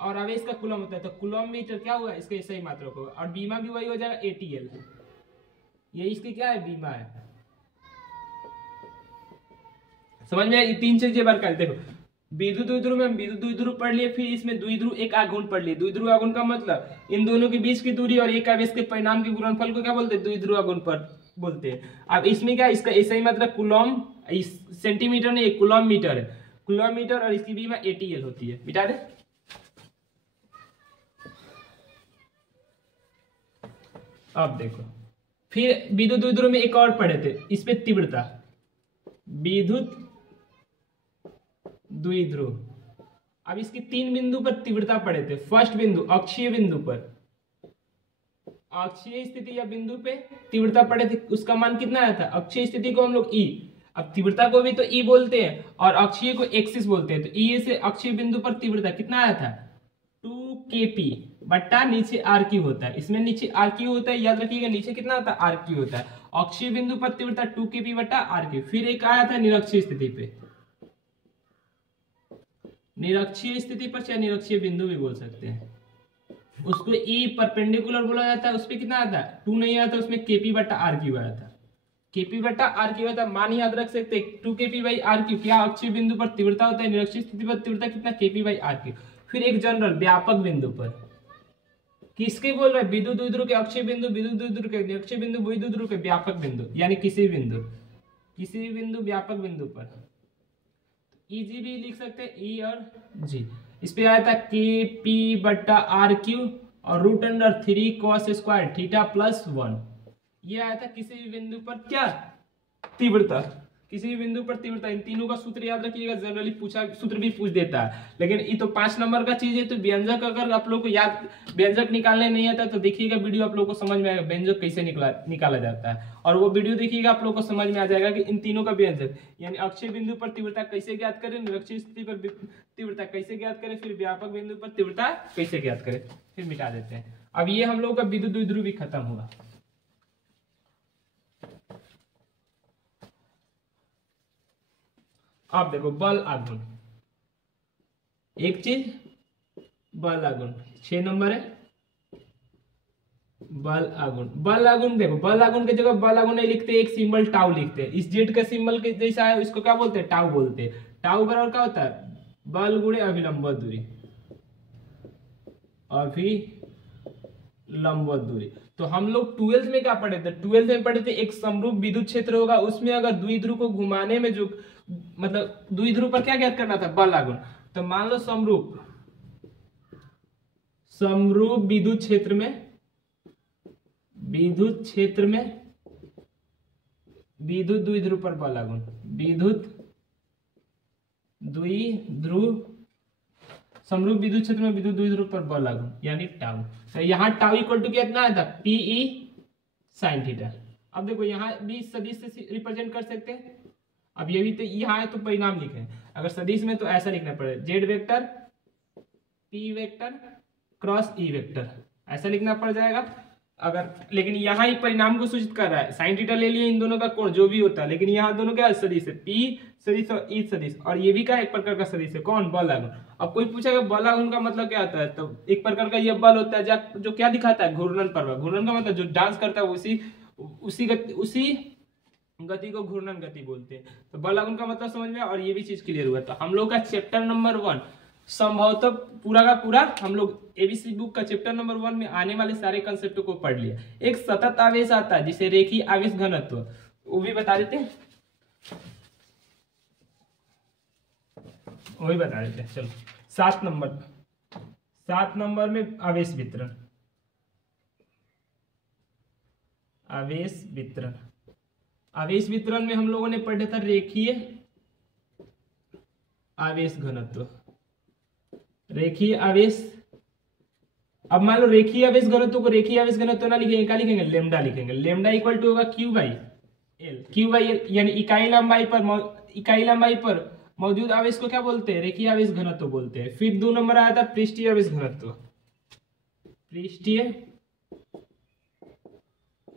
और आवेश का कूलम होता है, तो कूलम मीटर क्या हुआ, इसका एसआई मात्रक होगा। और बीमा भी वही हो जाएगा, ATL, ये इसकी क्या है, बीमा है। समझ में आई, 3 चीजें बार कर देखो, विद्युत द्विध्रुव में विद्युत द्विध्रुव पढ़ लिए, फिर इसमें द्विध्रुव एक आघूर्ण पढ़ लिए। द्विध्रुव आघूर्ण का मतलब इन दोनों के बीच की दूरी और एक आवेश के परिणाम के गुणनफल को क्या बोलते हैं, द्विध्रुव आघूर्ण पर बोलते हैं। अब इसमें क्या, इसका एसआई मात्रक कूलम, सेंटीमीटर नहीं, कूलम मीटर है, कूलम मीटर, और इसकी बीमा ATL होती है। मिटा दे। अब देखो फिर विद्युत द्विध्रुव में एक और पढ़े थे, इस पे तीव्रता, विद्युत द्विध्रुव। अब इसकी 3 बिंदु पर तीव्रता पढ़े थे। फर्स्ट बिंदु अक्षीय बिंदु पर, अक्षीय स्थिति या बिंदु पे तीव्रता पढ़े थे, उसका मान कितना आया था, अक्षीय स्थिति को हम लोग E, अब तीव्रता को भी तो E बोलते हैं और अक्षीय को एक्सिस बोलते हैं, तो E से अक्षीय बिंदु पर तीव्रता कितना आया था, 2kp बट्टा नीचे RQ होता है। इसमें नीचे RQ होता है, याद रखिएगा, नीचे कितना होता है, RQ होता है। अक्षीय बिंदु पर तीव्रता 2kp बट्टा RQ। फिर एक आया था निरक्षीय स्थिति पे, निरक्षीय स्थिति पर चाहे निरक्षीय बिंदु भी बोल सकते हैं, उसको E परपेंडिकुलर बोला जाता है, उसपे कितना आता है, 2 नहीं आया था, उसमें kp बट्टा RQ आया था। केपी बटा आर क्यू होता है, मान याद रख सकते हैं 2kp/r क्यू। क्या अक्षीय बिंदु पर तीव्रता होता है, निरक्षीय स्थिति पर तीव्रता कितना, kp/r क्यू। फिर एक जनरल व्यापक बिंदु पर, किसके बोल रहे हैं, विद्युत द्विध्रुव के अक्षीय बिंदु, विद्युत द्विध्रुव के निरक्षीय बिंदु, विद्युत द्विध्रुव के व्यापक बिंदु, यानी किसी भी बिंदु व्यापक बिंदु पर जी भी लिख सकते हैं, ई और जी। इस पे आया था kp/r क्यू और √3 cos² θ+1। ये आया था किसी भी बिंदु पर क्या, तीव्रता, किसी भी बिंदु पर तीव्रता। इन तीनों का सूत्र याद रखिएगा, जनरली पूछा, सूत्र भी पूछ देता है, लेकिन ये तो 5 नंबर का चीज है। तो व्यंजक अगर आप लोग को याद, व्यंजक निकालने नहीं आता तो देखिएगा वीडियो, आप लोग को समझ में आएगा व्यंजक कैसे निकाला जाता है। और वो वीडियो देखिएगा, आप लोग को समझ में आ जाएगा कि इन तीनों का व्यंजक, यानी अक्षीय बिंदु पर तीव्रता कैसे ज्ञात करें, निरक्षीय स्थिति पर तीव्रता कैसे ज्ञात करें, फिर व्यापक बिंदु पर तीव्रता कैसे ज्ञात करें, फिर मिटा देते हैं। अब ये हम लोग का विद्युत द्विध्रुव भी खत्म हुआ। आप देखो बल आघूर्ण, एक चीज बल आघूर्ण 6 नंबर है। बल आघूर्ण देखो, बल आघूर्ण की जगह बल आघूर्ण नहीं लिखते, एक सिंबल टाउ लिखते हैं। इस जेड का सिंबल के जैसा है, इसको क्या बोलते हैं, टाउ बोलते हैं। टाउ बराबर क्या होता है, बल गुणे अभिलंब दूरी, अभिलंब दूरी। तो हम लोग 12th में क्या पढ़े थे, 12th में पढ़े थे एक समरूप विद्युत क्षेत्र होगा, उसमें अगर द्विध्रुव को घुमाने में जो, मतलब द्विध्रुव पर क्या ज्ञात करना था, बल आघूर्ण। तो मान लो समरूप विद्युत क्षेत्र में विद्युत द्विध्रुव पर बल आघूर्ण, विद्युत द्विध्रुव, समरूप विद्युत क्षेत्र में विद्युत द्विध्रुव पर बल आघूर्ण यानी टाउ। तो यहाँ टाउ इक्वल टू कितना आया था, PE sin थीटा। अब देखो यहाँ भी सदिश से रिप्रेजेंट कर सकते हैं। अब ये भी तो यहाँ है तो परिणाम लिखे, अगर सदिश में तो ऐसा लिखना पड़ेगा, Z vector P vector cross E vector, ऐसा लिखना पड़ जाएगा अगर। लेकिन यहाँ ही परिणाम को सूचित कर रहा है, साइन थीटा ले लिए इन दोनों का कोण जो भी होता है, लेकिन यहाँ दोनों क्या सदिश है, P सदिश और E सदिश, और ये भी क्या एक प्रकार का सदिश है, कौन, बल आघूर्ण। अब कोई पूछेगा बल आघूर्ण का मतलब क्या आता है, तो एक प्रकार का ये बल होता है जो क्या दिखाता है, घूर्णन प्रभाव। घूर्णन का मतलब जो डांस करता है उसी गति को घूर्णन गति बोलते हैं। तो बल आघूर्ण का मतलब समझ में, और ये भी चीज क्लियर हुआ। तो हम लोग का चैप्टर नंबर 1 संभवतः पूरा का पूरा हम लोग एबीसी बुक का चैप्टर नंबर 1 में आने वाले सारे कंसेप्टों को पढ़ लिया। एक सतत आवेश आता है जिसे रेखीय आवेश घनत्व, वो भी बता देते हैं, वही बता देते हैं। चलो 7 नंबर में आवेश वितरण में हम लोगों ने पढ़ा था रेखीय आवेश घनत्व, रेखीय आवेश। अब मान लो रेखीय आवेश घनत्व को रेखीय आवेश घनत्व ना लिखेंगे, क्या लिखेंगे, लेमडा लिखेंगे। लेमडा इक्वल टू होगा Q/L, यानी इकाई लंबाई पर मौजूद आवेश को क्या बोलते हैं, रेखीय आवेश घनत्व बोलते हैं। फिर 2 नंबर आया था पृष्ठीय आवेश घनत्व, पृष्ठीय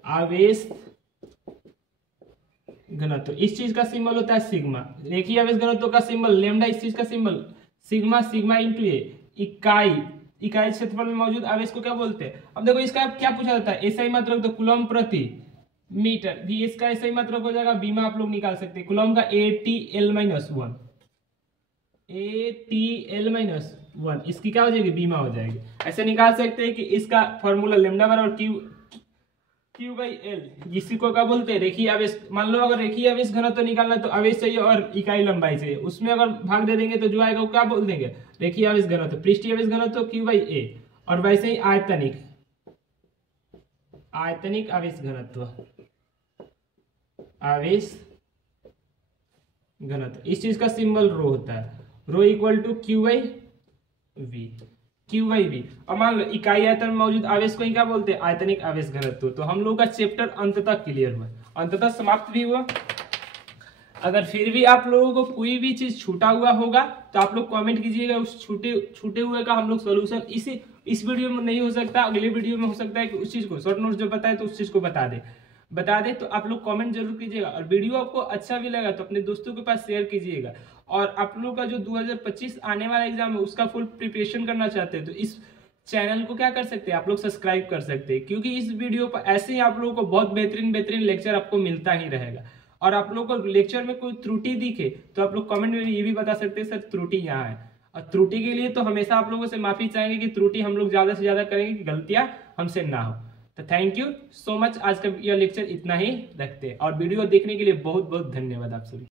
आवेश घनत्व, इस चीज का सिंबल होता है सिग्मा। रेखीय आवेश घनत्व का सिंबल लेमडा, इस चीज का सिंबल सिग्मा इंटू ए। इकाई क्षेत्रफल में मौजूद आवेश को क्या बोलते हैं। अब देखो इसका क्या पूछा जाता है, ऐसा ही मात्रक, तो कूलम प्रति मीटर भी इसका ऐसा ही मात्रक हो जाएगा। बीमा आप लोग निकाल सकते हैं, कूलम का ATL-1, इसकी क्या हो जाएगी, बीमा हो जाएगी। ऐसे निकाल सकते हैं कि इसका फॉर्मूला लेमडा बराबर Q/L, इसी को क्या बोलते हैं, रेखीय आवेश। मान लो अगर रेखीय आवेश घनत्व निकालना तो आवेश चाहिए और इकाई लंबाई चाहिए, उसमें अगर भाग दे देंगे तो जो आएगा वो क्या बोल देंगे, रेखीय आवेश घनत्व। पृष्ठीय आवेश घनत्व Q/A, और वैसे ही आयतनिक आवेश घनत्व, इस चीज का सिंबल रो होता है, रो इक्वल टू Q/V। और मान लो इकाई आयतन में मौजूद आवेश को ही क्या बोलते हैं, आयतनिक आवेश घनत्व। तो हम लोग का चैप्टर अंततः क्लियर हुआ, अंततः समाप्त भी हुआ। अगर फिर भी आप लोगों को कोई भी चीज छूटा हुआ होगा तो आप लोग कमेंट कीजिएगा, उस छूटे हुए का हम लोग सोल्यूशन इस वीडियो में नहीं हो सकता, अगले वीडियो में हो सकता है कि उस चीज को शॉर्ट नोट्स जो बताए तो उस चीज को बता दे। तो आप लोग कमेंट जरूर कीजिएगा, और वीडियो आपको अच्छा भी लगा तो अपने दोस्तों के पास शेयर कीजिएगा। और आप लोग का जो 2025 आने वाला एग्जाम है उसका फुल प्रिपरेशन करना चाहते हैं तो इस चैनल को क्या कर सकते हैं आप लोग, सब्सक्राइब कर सकते हैं, क्योंकि इस वीडियो पर ऐसे ही आप लोगों को बहुत बेहतरीन बेहतरीन लेक्चर आपको मिलता ही रहेगा। और आप लोगों को लेक्चर में कोई त्रुटि दिखे तो आप लोग कमेंट में ये भी बता सकते हैं सर त्रुटि यहाँ है। और त्रुटि के लिए तो हमेशा आप लोगों से माफी चाहेंगे कि त्रुटि हम लोग ज्यादा से ज्यादा करेंगे कि गलतियां हमसे ना हो। तो थैंक यू सो मच, आज का यह लेक्चर इतना ही रखते हैं और वीडियो देखने के लिए बहुत बहुत धन्यवाद आप सभी।